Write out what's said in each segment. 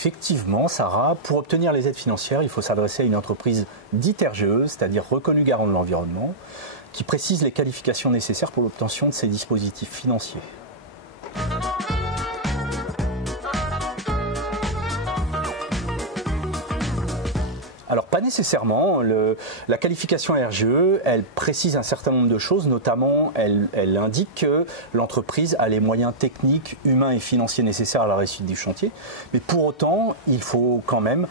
Effectivement, Sarah, pour obtenir les aides financières, il faut s'adresser à une entreprise dite RGE, c'est-à-dire reconnue garant de l'environnement, qui précise les qualifications nécessaires pour l'obtention de ces dispositifs financiers. Alors pas nécessairement, la qualification RGE, elle précise un certain nombre de choses, notamment elle indique que l'entreprise a les moyens techniques, humains et financiers nécessaires à la réussite du chantier, mais pour autant, il faut quand même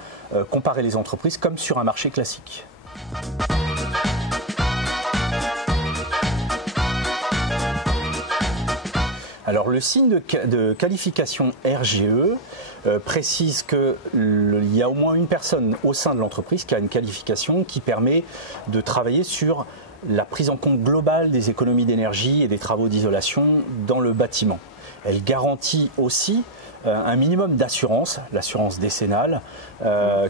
comparer les entreprises comme sur un marché classique. Alors le signe de qualification RGE précise qu'il y a au moins une personne au sein de l'entreprise qui a une qualification qui permet de travailler sur la prise en compte globale des économies d'énergie et des travaux d'isolation dans le bâtiment. Elle garantit aussi un minimum d'assurance, l'assurance décennale,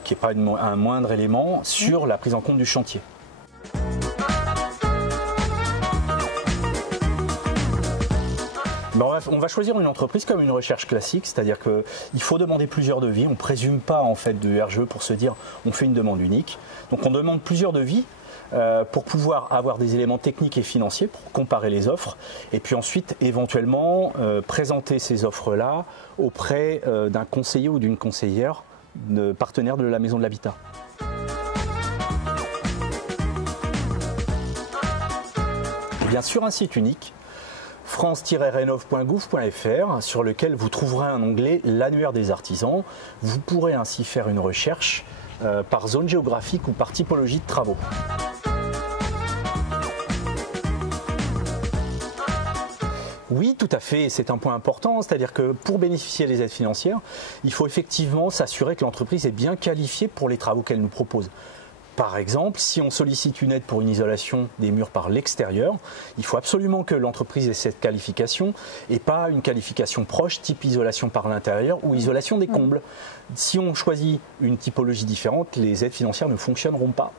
qui n'est pas un moindre élément sur la prise en compte du chantier. On va choisir une entreprise comme une recherche classique, c'est-à-dire qu'il faut demander plusieurs devis. On ne présume pas en fait de RGE pour se dire on fait une demande unique. Donc on demande plusieurs devis pour pouvoir avoir des éléments techniques et financiers pour comparer les offres et puis ensuite éventuellement présenter ces offres-là auprès d'un conseiller ou d'une conseillère partenaire de la maison de l'habitat. Et bien sur un site unique, france-rénov.gouv.fr, sur lequel vous trouverez un onglet l'annuaire des artisans. Vous pourrez ainsi faire une recherche par zone géographique ou par typologie de travaux. Oui, tout à fait, c'est un point important, c'est-à-dire que pour bénéficier des aides financières, il faut effectivement s'assurer que l'entreprise est bien qualifiée pour les travaux qu'elle nous propose. Par exemple, si on sollicite une aide pour une isolation des murs par l'extérieur, il faut absolument que l'entreprise ait cette qualification et pas une qualification proche, type isolation par l'intérieur ou isolation des combles. Si on choisit une typologie différente, les aides financières ne fonctionneront pas.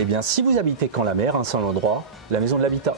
Eh bien, si vous habitez Caen-la-Mer, un seul endroit, la maison de l'habitat.